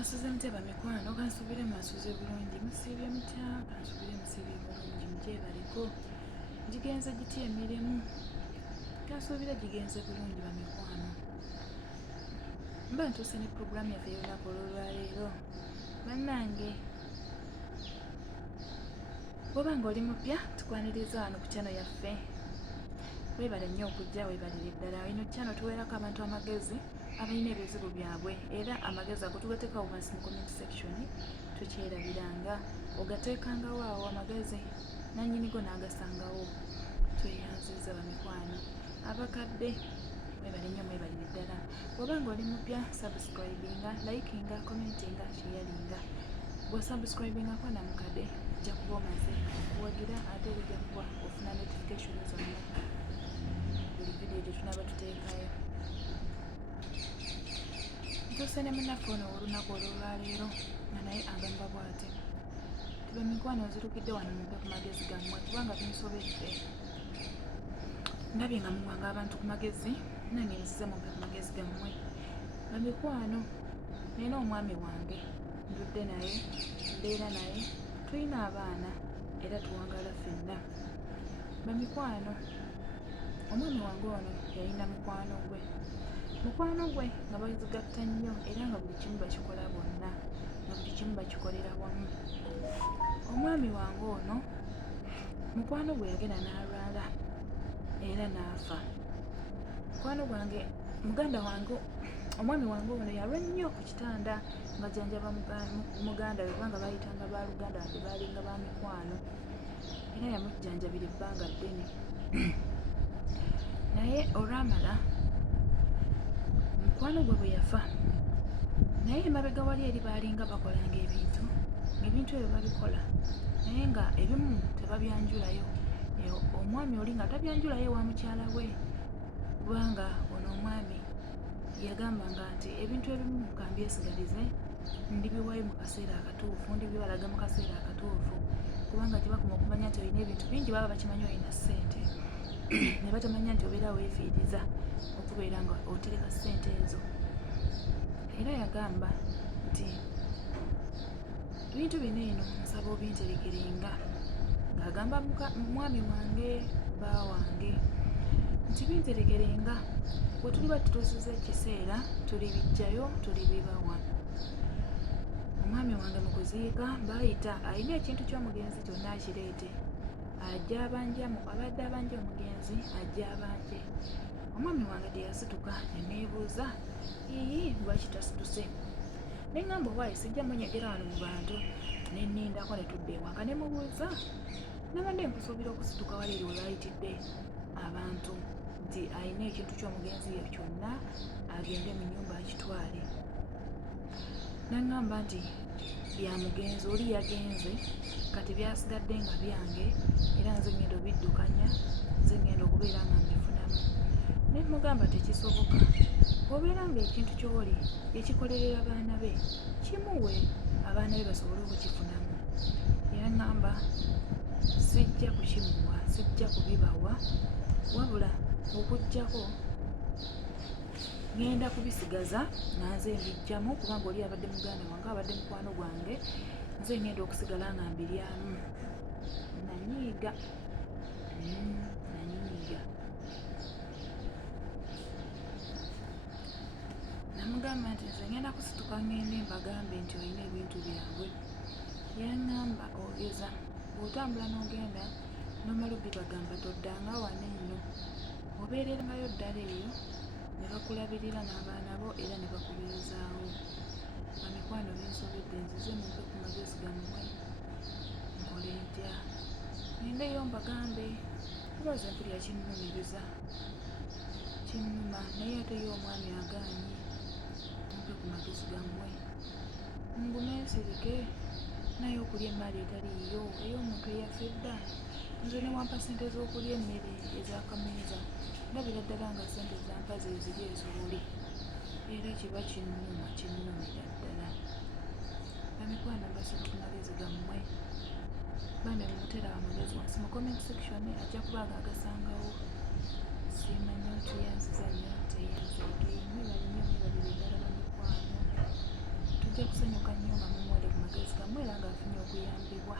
Mwasuze mutya mikwano, kansubire mwasuze bulungi, musiibye mutya, kansubire musiibye bulungi, mugyebaliko, gigenze gitya emirimu, kansubire gigenze bulungi bamikwano. Mba ntuuse ne puroguramu yaffe y'olunaku olw'olwaleero. Bannange, bw'oba ng'oli mupya tukwaniriza wano ku channel yaffe, weebale nnyo okujja, weebalire ddala. Eno channel tuweerako abantu amagezi abalina ebizibu byabwe, era amagezi ago tugateekawo wansi mu comment section, tukyerabiranga. Ogateekangawo awo amagezi, nannyinigo n'agasangawo. Tweyanziza bamikwano. Abakadde mwebale nnyo, mwebalire ddala. Bw'oba ng'oli mupya subscribinga, likinga, commentinga, sharinga. Bw'osubscribingako namukadde ojja kuba omaze okuwagira, ate ojja kuba ofuna notification zonna buli video gye tunaba tuteekayo. Ntuuse ne munnaffe ono olunaku olw'olwaleero nga naye agamba bw'ati: bamikwano nzirukidde wano mumpe ku magezi gammwe kubanga binsobedde. Ndabye nga muwanga abantu ku magezi, nange nzize mumpe ku magezi gammwe. Bamikwano, nina omwami wange, ndudde naye, mbeera naye, tulina abaana era tuwangala ffenna. Bamikwano, omwami wange ono yalina mukwano gwe nga bazigatta nnyo era nga buli kimu bakikola bonna, nga buli kimu bakikolera wamu. Omwami wange ono mukwano gwe yagenda n'alwala era n'afa. Mukwano gwange, muganda wange, omwami wange ono yalwa nnyo ku kitanda nga jjanjaba muganda we, kubanga bayitanga baluganda wadde baalinga ba mikwano, era yamujjanjabira ebbanga ddene. Naye olwamala mukwano gwe bwe yafa, naye emabega wali eri baalinga bakolanga ebintu, ng'ebintu ebyo babikola naye nga ebimu tebabyanjulayo. Omwami oli nga tabyanjulayo wa mukyala we, kubanga ono omwami yagambanga nti ebintu ebimu kambyesigalize, ndibiwayo mu kaseera akatuufu, ndibibalaga mu kaseera akatuufu, kubanga tebakoma okumanya nti olina ebintu bingi, baba bakimanyi olina ssente ne batamanya nti obeera weefiiriza okubeera nga otereka ssente ezo. Era yagamba nti ebintu bino eno nsaba obinterekerenga, ng'agamba mwami wange, bba wange, nti binterekerenga, bwe tuliba tutuusiza ekiseera tulibijjayo, tulibibawa. Omwami wange mu kuziika baayita alina ekintu ky'omugenzi kyonna akireete, ajja abanjamu, abadde abanja omugenzi ajja abanje. Omwami wange teyasituka, ne neebuuza lwaki tasituse. Ne ŋŋamba owaayi sijja munyegera wano mu bantu, ne nnindako ne tudda ewaka, ne mubuuza nabadde nkusuubira okusituka wali eri we baayitidde abantu, nti alina ekintu ky'omugenzi ye kyonna agende mu nnyumba akitwale. Naŋŋamba nti bya mugenzi oli yagenze, kati byasigadde nga byange, era nze ngenda obiddukanya, nze ngenda okubeera nga mbifunamu. Ne mugamba tekisoboka, obeera ng'ekintu ky'oli ekikolerera abaana be kimuwe, abaana be basobole okukifunamu. Yaŋŋamba sijja kukimuwa, sijja kubibawa, wabula okuggyako ngenda kubisigaza nga nze mbijjamu, kubanga oli abadde muganda wange, abadde mukwano gwange, nze ngenda okusigala nga mbiryamu. Nanyiiga. Namugamba nti nze ngenda kusituka ngende mbagambe nti olina ebintu byabwe. Yaŋŋamba ogeza, bw'otambula n'ogenda n'omala obibagamba toddanga wano eno, obeerengayo ddala eyo ne bakulabirira n'abaana bo era ne bakubeezaawo. Bamikwano binsobedde, nzize mumpe ku magezi gammwe, nkole ntya? Ngendeyo mbagambe, loozi empulira kinnumiriza, kinnuma, naye ate ye omwami agaanye. Mumpe ku magezi gammwe, ngume nsirike, naye okulya emmere etaliiyo ey'omuntu eyafa edda. Nze ne wampa ssente z'okulya emmere ez'akameeza, ndabira ddala nga ssente zampa ze ziri ezooli, era kiba kinnumira ddala. Bamikwano mbasaba ku magezi gammwe, bambe mumuteera amagezi wansi mu comment section, ajja kuba agasangawo. Simanyi nti yanziza nnyo, teyanziza, mwebale nnyo, mwebalire ddala bamikwano. ajja kusanyuka nnyo nga mumuwere ku magezi gammwe era ng'afunye okuyambibwa.